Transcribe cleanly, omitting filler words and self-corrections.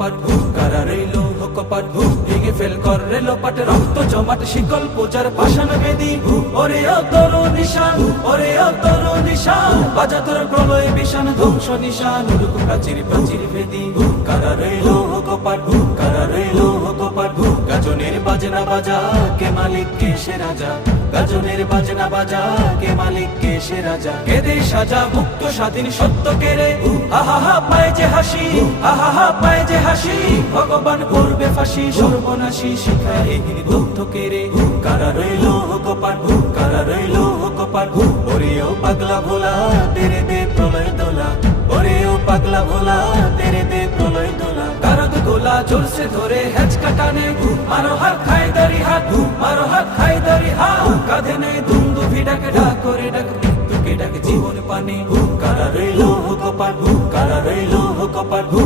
কপাট কারা রইল কপাট ভেঙে ফেল কর রেল পাট রক্ত জমাট শিকল পূজার পাষাণ বেদি ওরে অতর নিশান ওরে অতর নিশান বাজা তোর প্রলয় বিশান ধ্বংস নিশান উড়ুক প্রাচীর প্রাচীর ভেদি কারা রইল কপাট কারা রইল কপাট গাজনের বাজনা বাজা কে মালিক কে সে রাজা গাজনের বাজনা বাজা কে মালিক কে সে রাজা কেদে সাজা মুক্ত স্বাধীন সত্য কেড়ে আহা পায় যে হাসি আহা পায় যে হাসি ভগবান করবে ফাঁসি সর্বনাশী শিখায় এগিয়ে দগ্ধ কেড়ে কারা রইল কপাট কারা রইল কপাট ওরেও পাগলা ভোলা তেরে দে প্রলয় দোলা ওরেও পাগলা ভোলা তেরে দে প্রলয় দোলা কারদ গোলা জোরসে ধরে হেঁচ কাটানে মারো হাত খায় দারি হাত মারো হাত খায় দারি হাত কাঁধে নেই দুন্দু ভিড়াকে ডাক করে ডাক মৃত্যুকে ডাক জীবন পানে কারা রইল কপাট কারা রইল কপাট